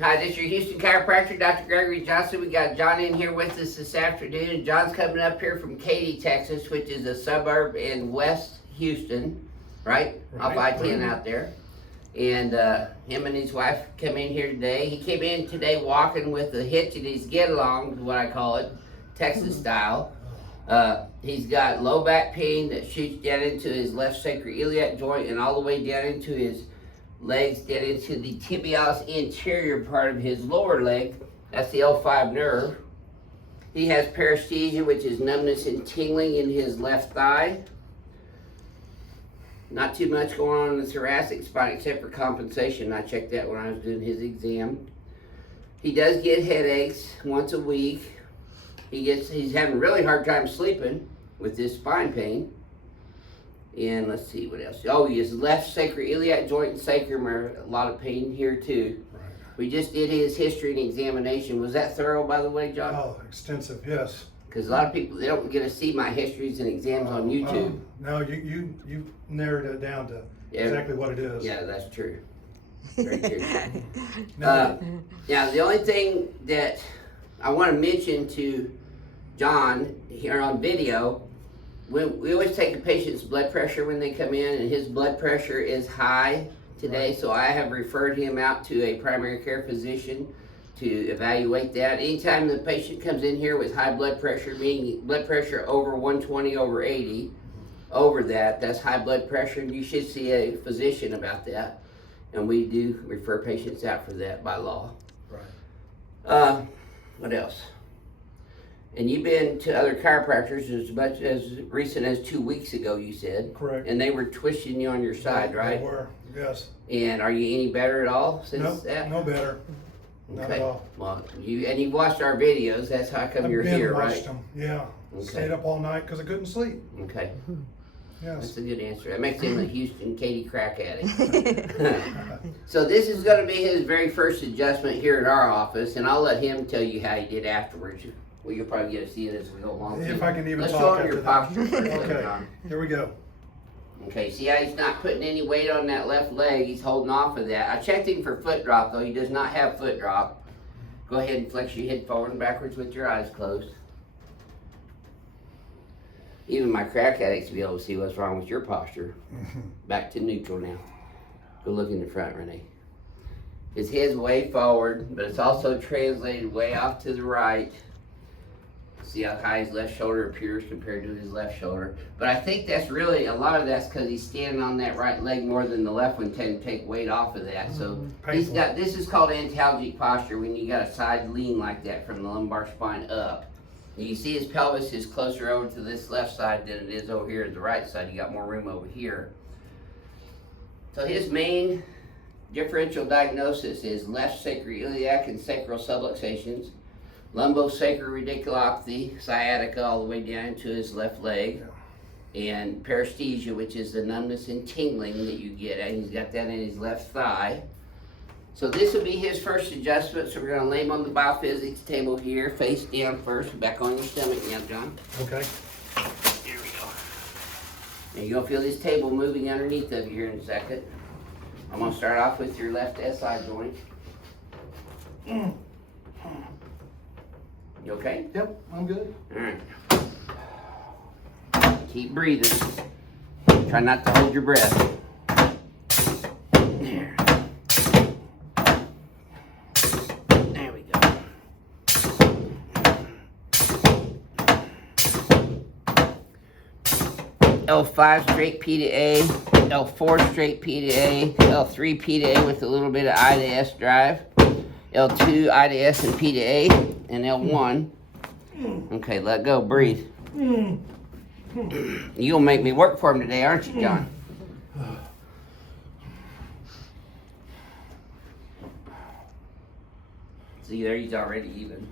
Hi, this is your Houston chiropractor, Dr. Gregory Johnson. We got John in here with us this afternoon. John's coming up here from Katy, Texas, which is a suburb in West Houston, right? Off I-10 out there. And him and his wife come in here today. He came in today walking with a hitch and his get-along, is what I call it, Texas style. He's got low back pain that shoots down into his left sacroiliac joint and all the way down into his legs, down into the tibialis anterior part of his lower leg. That's the L5 nerve. He has paresthesia, which is numbness and tingling in his left thigh. Not too much going on in the thoracic spine except for compensation. I checked that when I was doing his exam. He does get headaches once a week. He's having a really hard time sleeping with this spine pain. And let's see what else. Oh, his left sacroiliac joint and sacrum are a lot of pain here too. Right. We just did his history and examination. Was that thorough, by the way, John? Oh, extensive, yes. Because a lot of people, they don't get to see my histories and exams on YouTube. No, you narrowed it down to exactly what it is. Yeah, that's true. Very true. Now, the only thing that I want to mention to John here on video, we always take a patient's blood pressure when they come in, and his blood pressure is high today, so I have referred him out to a primary care physician to evaluate that. Anytime the patient comes in here with high blood pressure, meaning blood pressure over 120/80, over that, that's high blood pressure, and you should see a physician about that. And we do refer patients out for that by law. Right. What else? And you've been to other chiropractors as much as recent as 2 weeks ago, you said. Correct. And they were twisting you on your side, right? They were, yes. And are you any better at all since that? No better. Not at all. Well, you've watched our videos. That's how come you're here, right? Watched them. Yeah. Okay. Stayed up all night because I couldn't sleep. Okay. Yes. That's a good answer. That makes him a Houston Katy crack addict. So this is going to be his very first adjustment here at our office, and I'll let him tell you how he did afterwards. Well, you'll probably get to see it as we go along. If I can even Let's talk show him your after posture first, Okay, John. here we go. Okay, see how he's not putting any weight on that left leg? He's holding off of that. I checked him for foot drop, though. He does not have foot drop. Go ahead and flex your head forward and backwards with your eyes closed. Even my crack addicts will be able to see what's wrong with your posture. Back to neutral now. Go look in the front, Renee. His head's way forward, but it's also translated way off to the right. See how high his left shoulder appears compared to his left shoulder. But I think that's really, a lot of that's because he's standing on that right leg more than the left one, tending to take weight off of that. So he's got, this is called antalgic posture, when you got a side lean like that from the lumbar spine up. And you see his pelvis is closer over to this left side than it is over here to the right side. You got more room over here. So his main differential diagnosis is left sacroiliac and sacral subluxations, lumbosacroradiculopathy, sciatica all the way down to his left leg, and paresthesia, which is the numbness and tingling that you get, and he's got that in his left thigh. So this will be his first adjustment, so we're going to lay him on the BioPhysics table here, face down first, back on your stomach now, John. Okay. Here we go. And you're going to feel this table moving underneath of you here in a second. I'm going to start off with your left SI joint. You okay? Yep, I'm good. All right. Keep breathing. Try not to hold your breath. There. There we go. L5 straight P to A, L4 straight P to A, L3 P to A with a little bit of I to S drive, L2 I to S and P to A, and L1. Okay, let go, breathe. You'll make me work for him today, aren't you, John? See, there he's already even.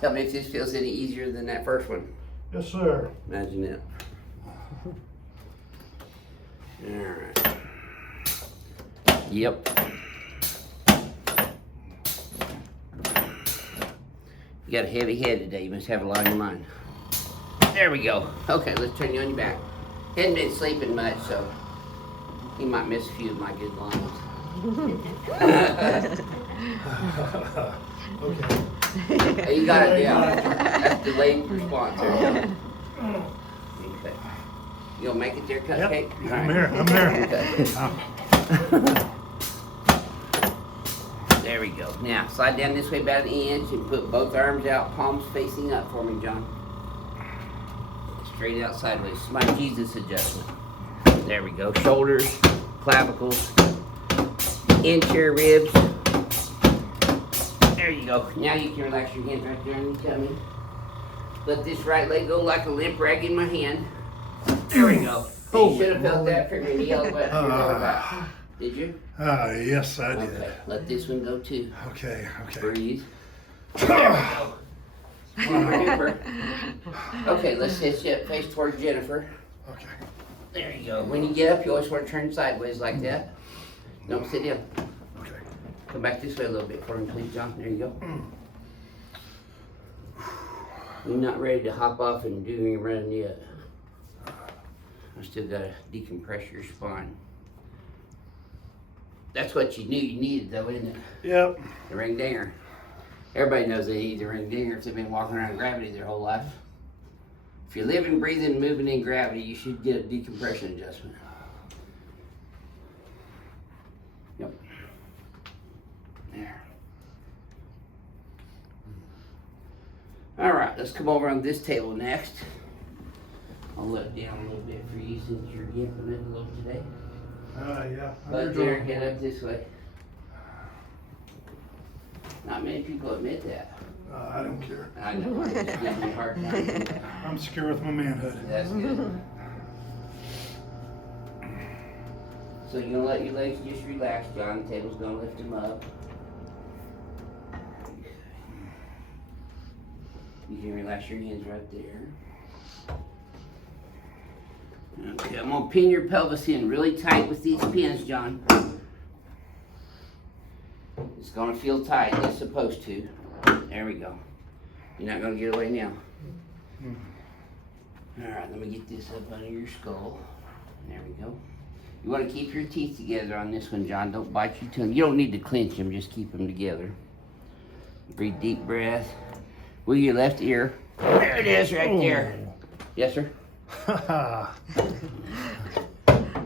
Tell me if this feels any easier than that first one. Yes, sir. Imagine it. Alright. Yep. You got a heavy head today. You must have a lot on your mind. There we go. Okay, let's turn you on your back. Hadn't been sleeping much, so you might miss a few of my good lines. Okay. Hey, you got it down. That's delayed response. There you go. Okay. You gonna make it there, Cupcake? Yep. All I'm right. here. Okay. There we go. Now, slide down this way about an inch and put both arms out, palms facing up for me, John. Straight out sideways. It's my Jesus adjustment. There we go. Shoulders, clavicles, interior ribs. There you go. Now you can relax your hands right there on your tummy. Let this right leg go like a limp rag in my hand. There we go. You should have felt that from your knee all the way up to your lower back. Did you? Yes, I did. Okay. Let this one go too. Okay. Breathe. There we go. Jennifer. Okay, let's sit you up face towards Jennifer. Okay. There you go. When you get up, you always want to turn sideways like that. Don't sit down. Okay. Come back this way a little bit for me, please, John. There you go. You're not ready to hop off and do any running yet. I still got to decompress your spine. That's what you knew you needed, though, isn't it? Yep. The ring dinger. Everybody knows they need the ring dinger if they've been walking around gravity their whole life. If you're living, breathing, moving in gravity, you should get a decompression adjustment. Yep. There. All right, let's come over on this table next. I'll let it down a little bit for you since you're gimping it a little today. Yeah. But there, get up this way. Not many people admit that. I don't care. I know, it's just giving me a hard time. I'm secure with my manhood. That's good. So you're gonna let your legs just relax, John. The table's gonna lift them up. You can relax your hands right there. Okay, I'm gonna pin your pelvis in really tight with these pins, John. It's gonna feel tight, it's supposed to. There we go. You're not gonna get away now. Alright, let me get this up under your skull. There we go. You wanna keep your teeth together on this one, John. Don't bite your tongue. You don't need to clench them, just keep them together. Breathe deep breath. With your left ear. There it is right there. Yes, sir? Now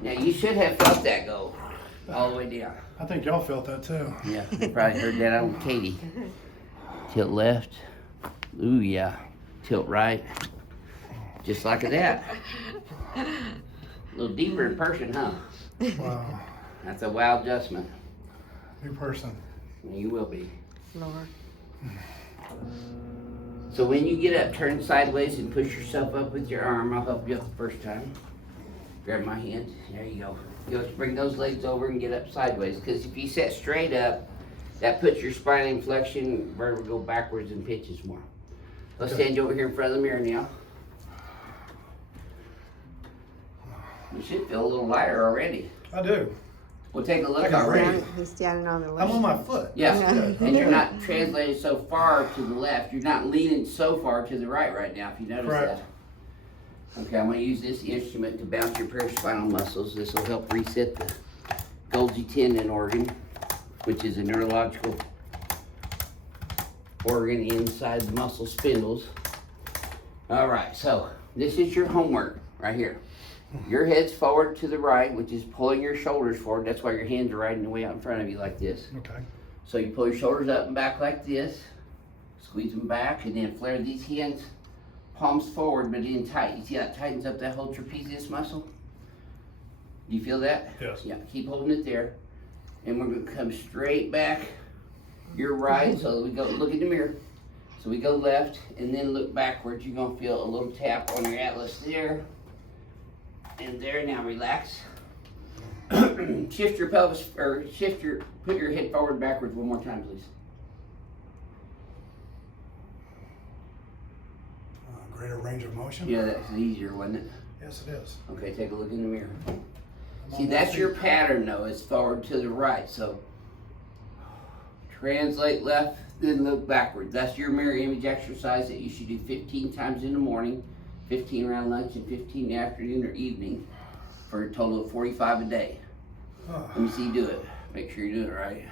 you should have felt that go all the way down. I think y'all felt that too. Yeah, you probably heard that on Katie. Tilt left. Ooh, yeah. Tilt right. Just like that. A little deeper in person, huh? Wow. That's a wow adjustment. New person. You will be. Lord. So when you get up, turn sideways and push yourself up with your arm. I'll help you up the first time. Grab my hand. There you go. You just bring those legs over and get up sideways. Because if you sit straight up, that puts your spine in flexion, vertebra go backwards and pitches more. Let's stand you over here in front of the mirror now. You should feel a little lighter already. I do. We'll take a look I got already. He's standing on the I'm left. on my foot. Yes, Yeah. and you're not translated so far to the left. You're not leaning so far to the right now, if you notice Correct. that. Okay, I'm going to use this instrument to bounce your paraspinal muscles. This will help reset the Golgi tendon organ, which is a neurological organ inside the muscle spindles. All right, so this is your homework right here. Your head's forward to the right, which is pulling your shoulders forward. That's why your hands are riding the way out in front of you like this. Okay. So you pull your shoulders up and back like this, squeeze them back, and then flare these hands, palms forward, but in tight. You see how it tightens up that whole trapezius muscle? Do you feel that? Yes. Yeah, keep holding it there. And we're gonna come straight back. Your right, so we go, look in the mirror. So we go left, and then look backwards. You're gonna feel a little tap on your atlas there. And there, now relax. Shift your pelvis, or put your head forward backwards one more time, please. Greater range of motion? Yeah, that's easier, wasn't it? Yes, it is. Okay, take a look in the mirror. I'm See, on my that's your feet. pattern though, it's forward to the right, so translate left, then look backward. That's your mirror image exercise that you should do 15 times in the morning, 15 around lunch, and 15 in the afternoon or evening, for a total of 45 a day. Oh. Let me see you do it. Make sure you're doing it right.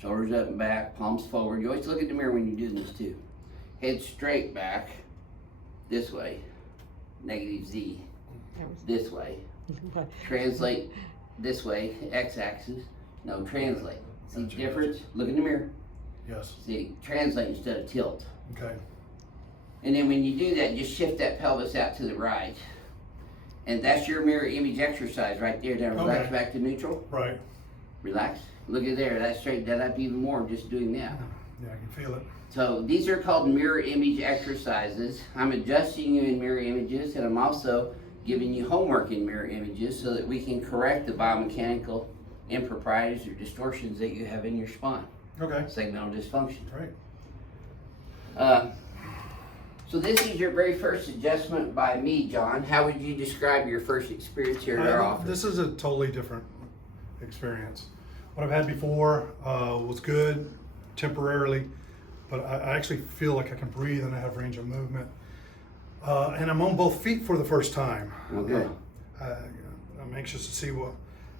Shoulders up and back, palms forward. You always look at the mirror when you're doing this too. Head straight back, this way, negative Z, this way. Translate this way, x-axis. No, translate. See the difference? Look in the mirror. Yes. See, translate instead of tilt. Okay. And then when you do that, just shift that pelvis out to the right. And that's your mirror image exercise right there. Now relax Okay. back to neutral. Right. Relax. Look at there. That straightened that up even more just doing that. Yeah, I can feel it. So these are called mirror image exercises. I'm adjusting you in mirror images, and I'm also giving you homework in mirror images so that we can correct the biomechanical improprieties or distortions that you have in your spine. Okay. Segmental dysfunction. Great. So this is your very first adjustment by me, John. How would you describe your first experience here at our office? This is a totally different experience. What I've had before was good temporarily, but I actually feel like I can breathe and I have range of movement. And I'm on both feet for the first time. Okay. I'm anxious to see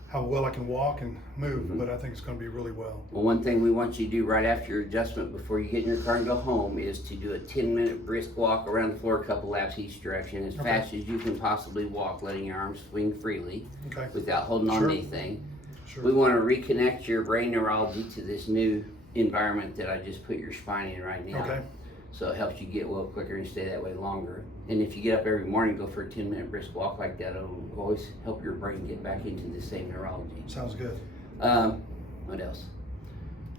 how well I can walk and move, but I think it's going to be really well. Well, one thing we want you to do right after your adjustment before you get in your car and go home is to do a 10-minute brisk walk around the floor, a couple laps each direction, as fast as you can possibly walk, letting your arms swing freely without holding on to anything. Sure. We want to reconnect your brain neurology to this new environment that I just put your spine in right now. Okay. So it helps you get well quicker and stay that way longer. And if you get up every morning, go for a 10-minute brisk walk like that, it'll always help your brain get back into the same neurology. Sounds good. What else?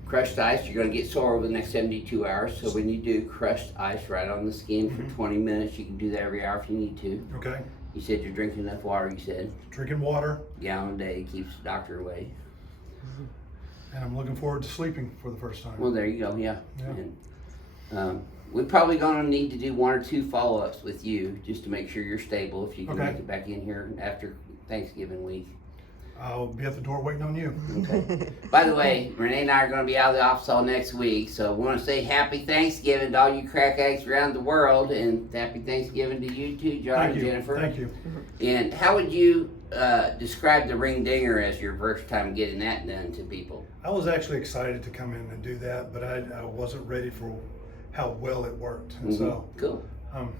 Crushed ice, you're going to get sore over the next 72 hours. So when you do crushed ice right on the skin for 20 minutes, you can do that every hour if you need to. Okay. You said you're drinking enough water, you said. Drinking water. Gallon a day keeps the doctor away. And I'm looking forward to sleeping for the first time. Well, there you go, yeah. Yeah. And, we're probably going to need to do 1 or 2 follow-ups with you just to make sure you're stable if you can make it back in here after Thanksgiving week. I'll be at the door waiting on you. Okay. By the way, Renee and I are going to be out of the office all next week, so we want to say happy Thanksgiving to all you crack addicts around the world, and happy Thanksgiving to you too, John and Jennifer. Thank you. And how would you describe the ring dinger as your first time getting that done to people? I was actually excited to come in and do that, but I wasn't ready for how well it worked. And so Cool. I'm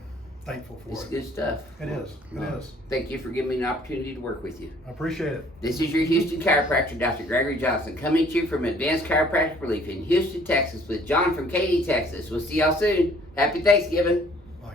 thankful for It's it. good stuff. It is. It is. Thank you for giving me an opportunity to work with you. I appreciate it. This is your Houston chiropractor, Dr. Gregory Johnson, coming to you from Advanced Chiropractic Relief in Houston, Texas, with John from Katy, Texas. We'll see y'all soon. Happy Thanksgiving.